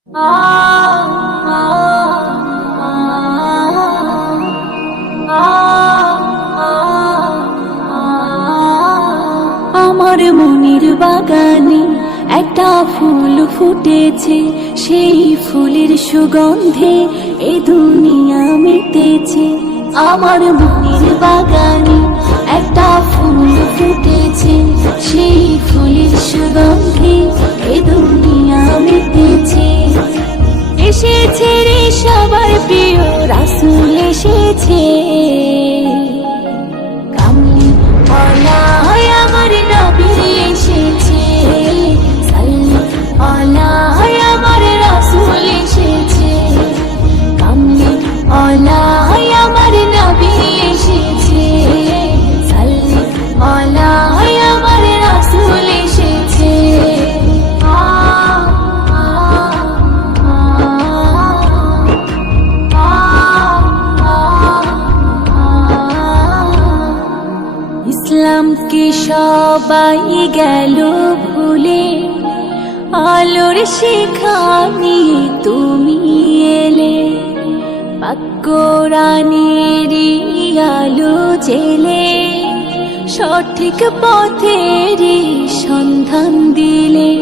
আমার মনের বাগানে একটা ফুল ফুটেছে, সেই ফুলের সুগন্ধে এ দুনিয়া মেতেছে। আমার মনের বাগানে একটা ফুল ফুটেছে, সেই ফুলের সুগন্ধে এ দুনিয়া মেতেছে। এসেছে রে সবার প্রিয় রাসূল এসেছে, কামলি ওয়ালা আমার নবী এসেছে, সাল্লি আলা আমার রাসূল এসেছে, কামলি ওয়ালা আমার নবী এসেছে, সাল্লি আলা আমার রাসূল এসেছে। ইসলামকে সবাই গেল ভুলে, আলোর শিখা নিয়ে তুমি এলে, পাক কোরআনেরই আলো জেলে, সঠিক পথেরই সন্ধান দিলে।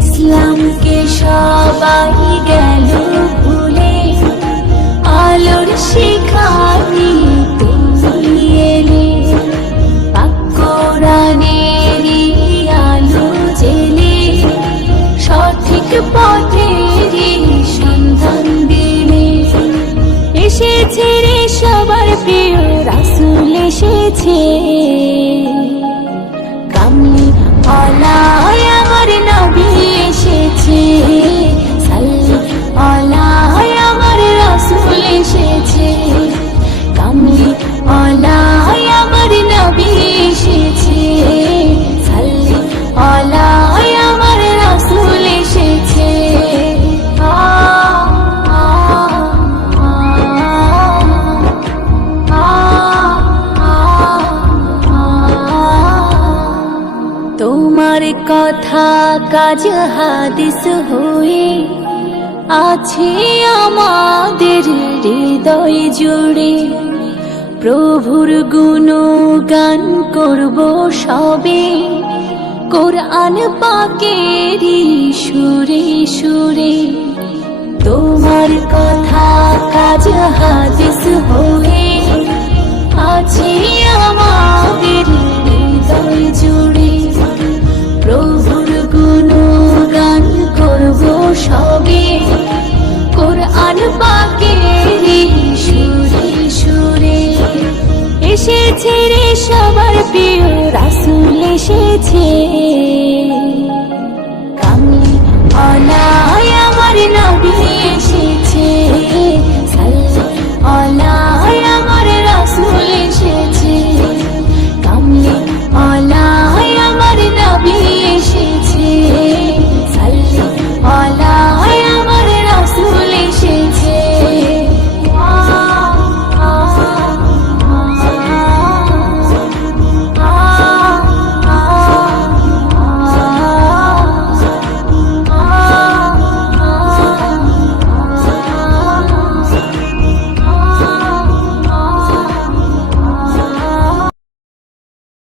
ইসলামকে সবাই গেল ভুলে, আলোর শিখা নিয়ে তুমি এলে, পাক কোরআনেরই আলো জেলে, সঠিক পথেরই সন্ধান দিলে। এসেছে রে সবার প্রিয় রাসূল এসেছে, কামলি ওয়ালা আমার নবী এসেছে, সাল্লি আলা আমার রাসূল এসেছে, কামলি ওয়ালা আমার নবী এসেছে, সাল্লি আলা আমার রাসূল এসেছে। তোমার কথা কাজ হাদিস হয়ে আছে আমাদের হৃদয় জুড়ে, প্রভুর গুণগান করব সবে, কোরআন পাকেরই সুরে সুরে। তোমার কথা কাজ হাদিস হয়ে আছে আমাদের হৃদয় জুড়ে, প্রভুর গুণগান করব সবে, কোরআন পাকেরই সুরে সুরে। এসেছে রে সবার প্রিয় রাসূল এসেছে।